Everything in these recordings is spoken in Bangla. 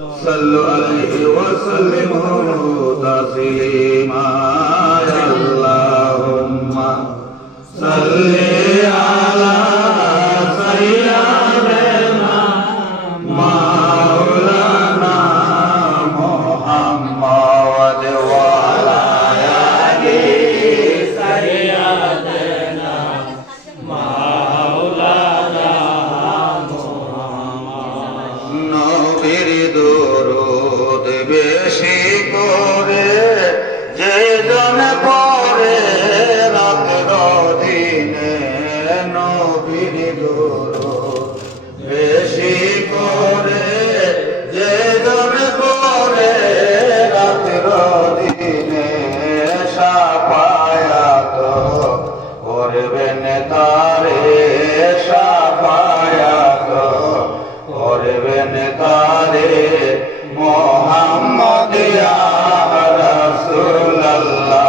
صلوا عليه وسلموا تسليما اللهم صل على سيدنا مولانا محمد وعلى آل سيدنا مولانا নবীর দরুদ বেশি করে যে জন পড়ে রাতের দিনে নবীর দরুদ বেশি করে যে জন পড়ে রাতের দিনে শাফায়াত করবেন তারে শাফায়াত করবেন তারে মোহাম্মদ ইয়া রাসূলুল্লাহ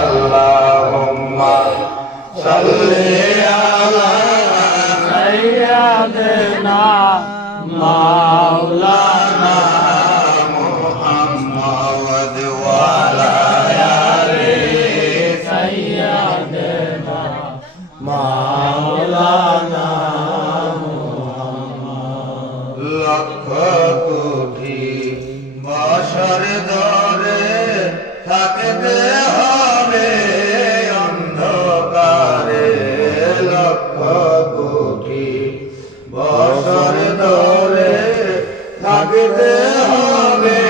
আল্লাহুম্মা সাল্লি আলা সাইয়্যিদিনা মাওলানা মুহাম্মদ ওয়া আলা আলি সাইয়্যিদিনা মাওলানা লক্ষ কোটি বছর ধরে থাকতে হবে অন্ধকারে লক্ষ কোটি বছর ধরে থাকতে হবে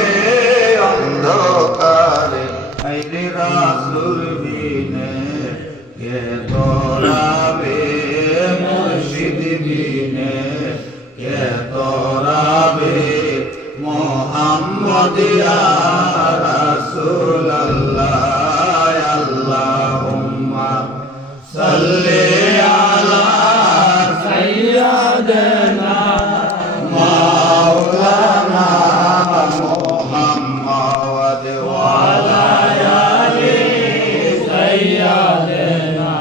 অন্ধকারে আইরে রাসূল বিনে কে তোরাবে মুর্শিদ বিনে কে তোরাবে মোহাম্মদ ইয়া রাসূলুল্লাহ আল্লাহুম্মা সাল্লি আলা সাইয়্যিদিনা মাওলানা মুহাম্মদ ওয়া আলা আলি সাইয়্যিদিনা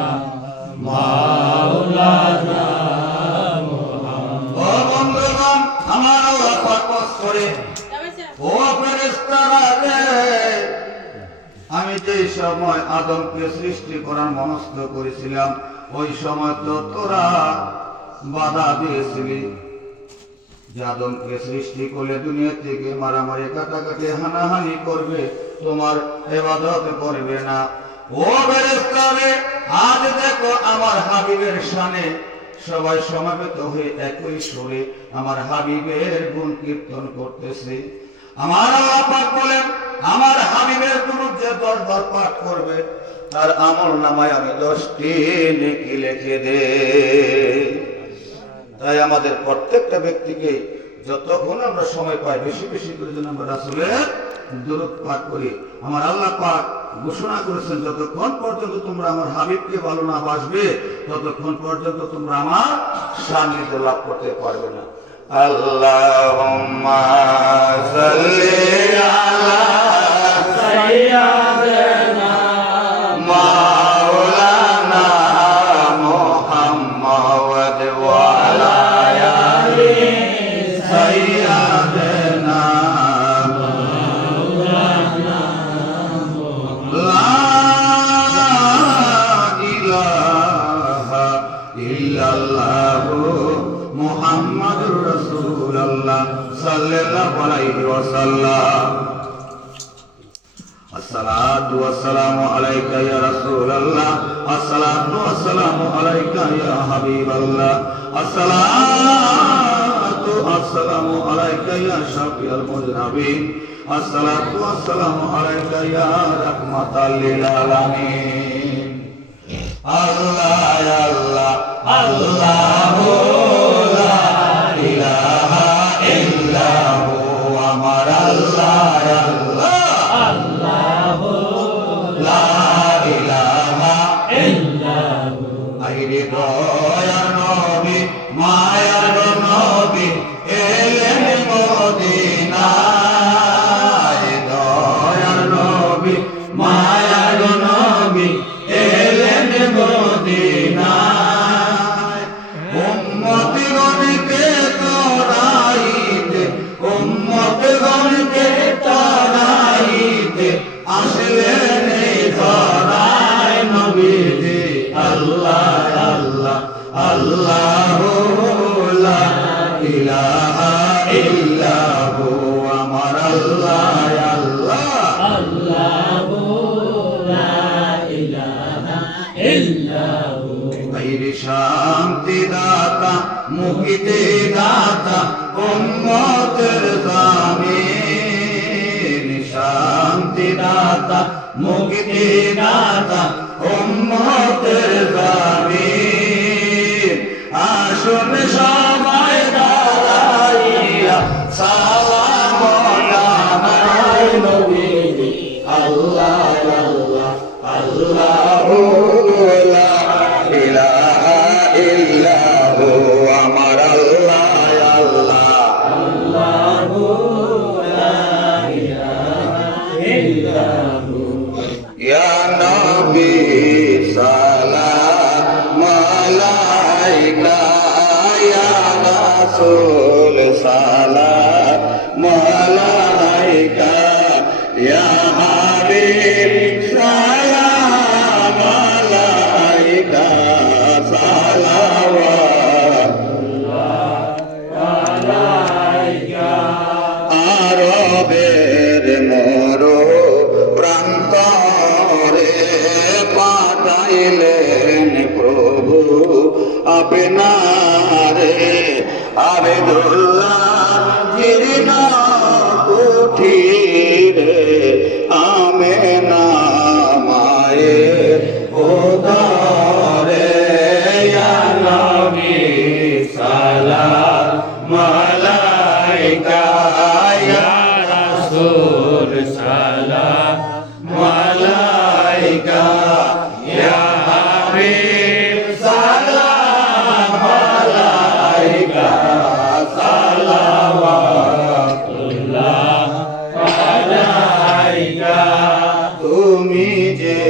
মাওলানা আমার আল্লাহ পাক করে ও ফেরেশতারা রে আমি যে সময় আদমকে সৃষ্টি করার মনস্থ করেছিলাম ওই সময় তো তোরা বাধা দিয়েছিলি যে আদমকে সৃষ্টি করলে দুনিয়া থেকে মারামারি কাটাকাটি হানাহানি করবে তোমার ইবাদত করবে না ও ফেরেশতারা আজ দেখো আমার হাবিবের শানে সবাই সমাবেত হয়ে একই সুরে আমার হাবিবের গুণ কীর্তন করতেছে আমার আল্লাহ পাক বলেন আমার হাবিবের গুণ যে 10 বার পাঠ করবে তার আমল নামায় আমি 10টি নেকি লিখে দে তাই আমাদের প্রত্যেকটা ব্যক্তিকে যতক্ষণ আমরা সময় পাই বেশি বেশি করে যেন আমরা রাসূলের দরুদ পাঠ করি আমার আল্লাহ পাক ঘোষণা করেছেন যতক্ষণ পর্যন্ত তোমরা আমার হাবিবকে ভালো না বাসবে ততক্ষণ পর্যন্ত তোমরা আমার সান্নিধ্য লাভ করতে পারবে না আল্লাহুম্মা সাল্লি আলা সাইয়্যিদিনা মাওলানা মুহাম্মদ ওয়া আলা আলি সাইয়্যিদিনা মুহাম্মাদুর রাসূলুল্লাহ সাল্লাল্লাহু আলাইহি ওয়াসাল্লাম আসসালাতু ওয়াসসালামু আলাইকা ইয়া রাসূলুল্লাহ আসসালাতু ওয়াসসালামু আলাইকা ইয়া হাবিবাল্লাহ আসসালাতু ওয়াসসালামু আলাইকা ইয়া শাফিউল মুযনিবিন আসসালাতু ওয়াসসালামু আলাইকা ইয়া রাহমাতাল লিল আলামিন আল্লাহ আল্লাহ আল্লাহু লা ইলাহা ইল্লাহু আমার আল্লাহ আল্লাহ আল্লাহু লা ইলাহা ইল্লাহু আইরে দয়ার নবী মায়ার নবী এলেন মদিনায় দয়ার নবী মায়ার নবী এলেন মদিনায় উম্মতি গণকে তোরা উম্মতগণকে তাড়াইতে আসলেন এই ধরায় নবীজি আল্লাহ আল্লাহ আল্লাহু লা ইলাহা ইল্লাহু আমার আল্লাহ আল্লাহ আল্লাহু লা ইলাহা ইল্লাহু মেরি শান্তি দাতা মুক্তি দাতা উম্মতের জামিন শান্তি দাতা মুক্তি দাতা উম্মতের জামিন আসুন সবাই দাঁড়াইয়া সালাম জানাই নবীজি আল্লাহ আল্লাহ আল্লাহু লা ইলাহা ইল্লাহু আমার আল্লাহ আল্লাহ আল্লাহু লা ইলাহা ইল্লাহু ইয়া নবী সালাম আলাইকা ইয়া রাসূল সালাম আলাইকা ইয়া হাবিব সালাম আলাইকা আরবের মরু প্রান্তরে পাঠাইলেন প্রভু আপনারে আবেদুল্লাহ জীর্ণ কুঠিরে আমেনা মায়ের উদরে ইয়া নবী সালাম আলাইকা ইয়া রাসূল সালাম আলাইকা ইয়া হাবিব সালাম আলাইকা সালাওয়াতুল্লাহ আলাইকা তুমি যে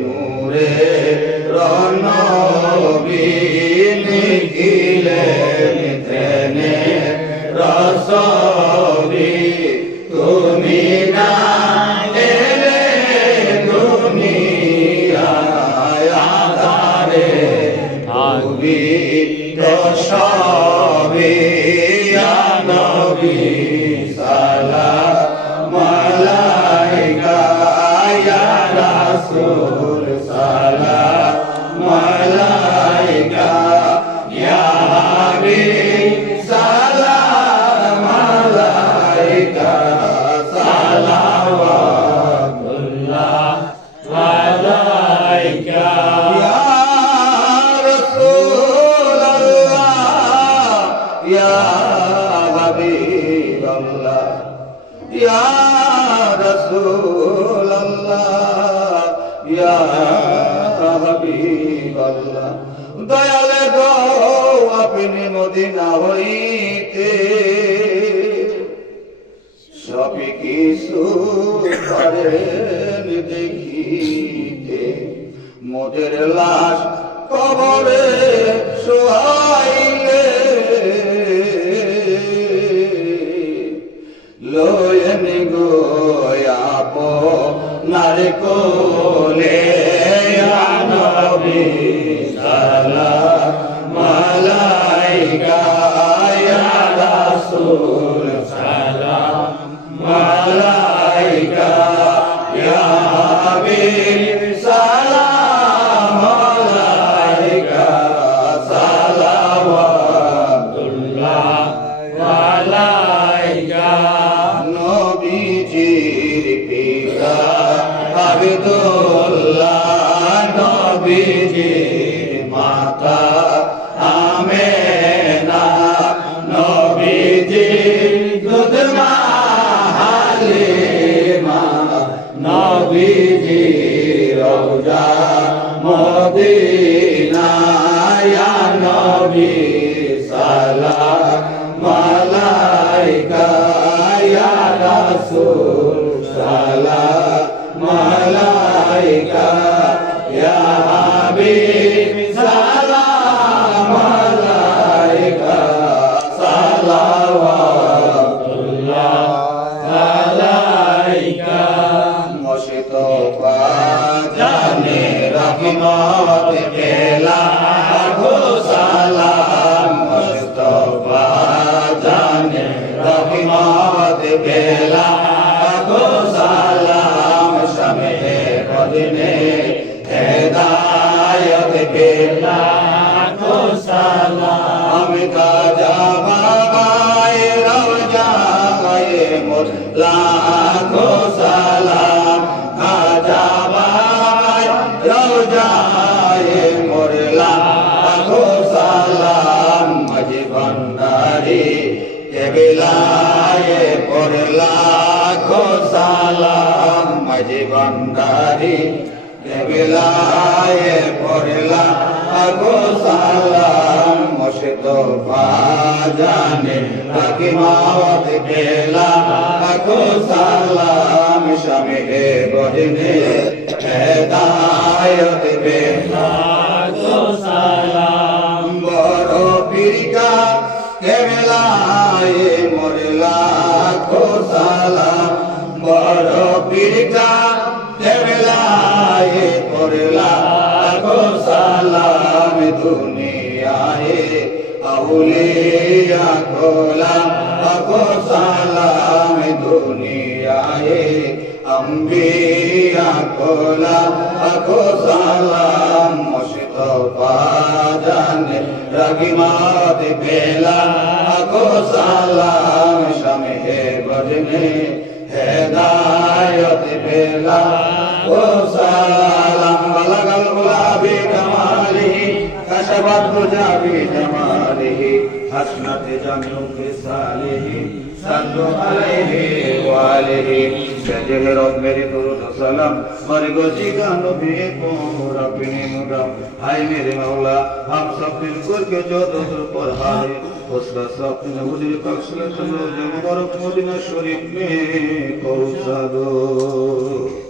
নূরে রনবী নিখিলেন তেনে রসবি তুমি না এলে দুনিয়ায় আধারে তুমি দশবি ইয়া নবী সালাম আলাইকা ইয়া রাসূল সালাম আলাইকা ইয়া হাবিব সালাম আলাইকা সালাওয়াতুল্লাহ আলাইকা ইয়া রাসূলুল্লাহ ইয়া হাবিবাল্লাহ ইয়া রাসূলুল্লাহ ইয়া হাবিবাল্লাহ দয়াল গো আপনি মদিনা হইতে সবই কিছু করেন দেখিতে মোদের লাশ কবরে শোয়াইলে লয়েন গো আপ নারে কোলে ইয়া নবী সালাম আলাইকা ইয়া রাসূল সালাম আলাইকা ইয়া হাবিব সালাম আলাইকা সালাওয়াতুল্লাহ আলাইকা নবীজির পিতা আব্দুল্লাহ নবীজির মাতা আমেনা নবীজির দুধ মা হালিমা নবীজির রওজা মদিনা ইয়া নবী সালাম আলাইকা ইয়া রাসূল সালাম আলাইকা ইয়া হাবিব সালাম আলাইকা সালাওয়াতুল্লাহ রহিমত পেলা লাখো সালাম শামে মদিনে হেদায়ত পেলা লাখো সালাম আমি কাজা বাবায় রওজা গায়ে মোর লাখো সালাম কাজা বাবায় রওজায়ে মোর লাখো সালাম মাঝি ভান্ডারি কেবিলায়ে মোর লাখো সালাম মাঝি ভান্ডারি কেবিলায়ে মোর লাখো সালাম মুস্তফা জানে হাকিমত পেলা লাখো সালাম শামে মদিনে হেদায়ত পেলা লাখো সালাম বড় পীরিকা কেবলায়ে মোর লাখো সালাম বড় পীরিকা কেবলায়ে মোর লাখো সালাম দুনিয়ায়ে আউলিয়া কোলা লাখো সালাম দুনিয়ায়ে আম্বিয়া কোলা লাখো সালাম মুস্তফা জানে রহিমত পেলা লাখো সালাম শামে মদিনে হেদায়ত পেলা ও সালাম বালাগাল গুলাবি কামালিহি কাশাবাত রুজাবি জামালিহি হাসনাত জামিউ ফিসালিহি সাল্লু আলাইহি ওয়া আলিহি সজহে রব্বের দুরুদ সালাম মরগো জিগানো ভি কোর अपने मुराद हाय मेरे मौला हम सब मिलकर के जो दूर पर हाय उसका सब नबूदी बख्श ले तुम लोग मुबारक मदीना शरीफ में पहुंचा दो।